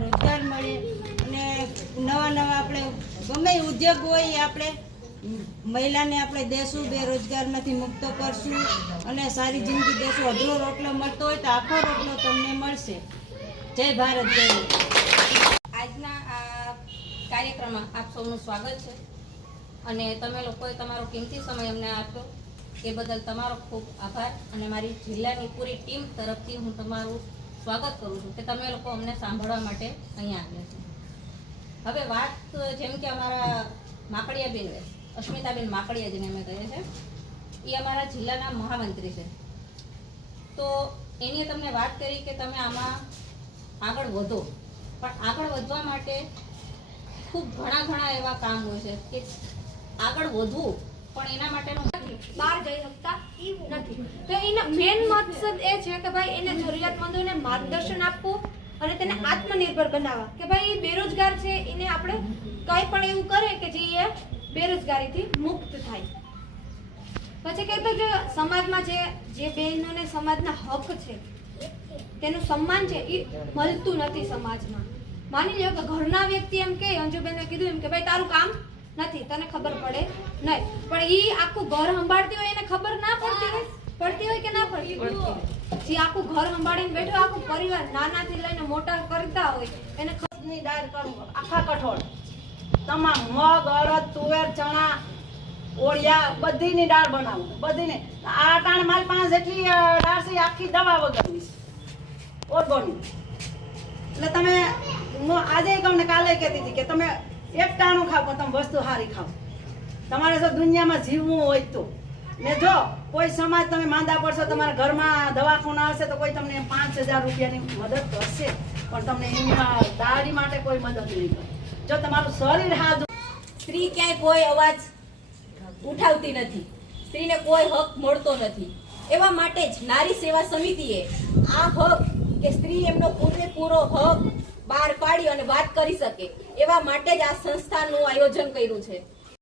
રોજગાર મળે અને નવા નવા આપણે ગમે ઉદ્યોગ હોય આપણે મહિલાને આપણે દેશું, બેરોજગારમાંથી મુક્ત કરશું અને સારી જિંદગી દેશું. અધૂરો રોટલો મળતો હોય તો આખો રોટલો તમને મળશે. જય ભારત, જય. આજના આ કાર્યક્રમમાં આપ સૌનું સ્વાગત છે અને તમે લોકોએ તમારો કિંમતી સમય અમને આપ્યો એ બદલ તમારો ખૂબ આભાર અને મારી જિલ્લાની પૂરી ટીમ તરફથી હું તમારું સ્વાગત કરું છું કે તમે લોકો અમને સાંભળવા માટે અહીંયા આવ્યા છો. હવે વાત જેમ કે અમારા માકડિયાબેન અસ્મિતાબેન માકડિયા જેને અમે કહીએ છીએ, એ અમારા જિલ્લાના મહામંત્રી છે. તો એની તમને વાત કરી કે તમે આમાં આગળ વધો, પણ આગળ વધવા માટે ખૂબ ઘણા એવા કામ હોય છે કે આગળ વધવું, પણ એના માટેનું બહાર જઈ શકતા નથી. તો એનો મેઇન મકસદ એ છે કે ભાઈ એને જરૂરિયાતમંદોને માર્ગદર્શન આપવું અને તેને આત્મનિર્ભર બનાવવા કે ભાઈ બેરોજગાર છે એને આપણે કંઈ પણ એવું કરે કે જે એ બેરોજગારીથી મુક્ત થાય. પછી કે તો જે સમાજમાં જે બહેનોને સમાજના હક છે તેનું સન્માન છે એ મળતું નથી સમાજમાં. માની લો કે ઘરના વ્યક્તિ એમ કે અંજુબેને કીધું એમ કે ભાઈ તારું કામ નથી, તને ખબર પડે નહીં, પણ ઈ આખું ઘર સંભાળતી હોય એને ખબર ના પડતી હોય કે ના પડતી હોય. જે આખું ઘર સંભાળીને બેઠો આખું પરિવાર નાનાથી લઈને મોટા કરતા હોય એને ની દાળ કરું, આખા કઠોળ તમામ મગ, અડદ, તુવેર, ચણા, ઓળિયા બધીની દાળ બનાવું. બધીને આ ટાણ મારી પાસે જેટલી દાળ છે આખી દવા વગરની છે, ઓર્ગોનિક. એટલે તમે હું આજે કહું ને કાલે કહેતી હતી કે તમે એક ટાણું ખાવ પણ તમે વસ્તુ સારી ખાવ. તમારે જો દુનિયામાં જીવવું હોય તો ને જો કોઈ સમાજ તમે માંદા પડશો, તમારા ઘરમાં દવાખાના હશે તો કોઈ તમને 5,000 રૂપિયાની મદદ કરશે, પણ તમને એમાં દાડી માટે કોઈ મદદ નહીં કરે. જો તમારું શરીર હાજર. સ્ત્રી ક્યાંય કોઈ અવાજ ઉઠાવતી નથી, સ્ત્રીને કોઈ હક મળતો નથી. એવા માટે જ નારી સેવા સમિતિએ આ હક કે સ્ત્રી એમનો પૂરેપૂરો હક બહાર પાડી અને વાત કરી શકે એવા માટે જ આ સંસ્થાનું આયોજન કર્યું છે.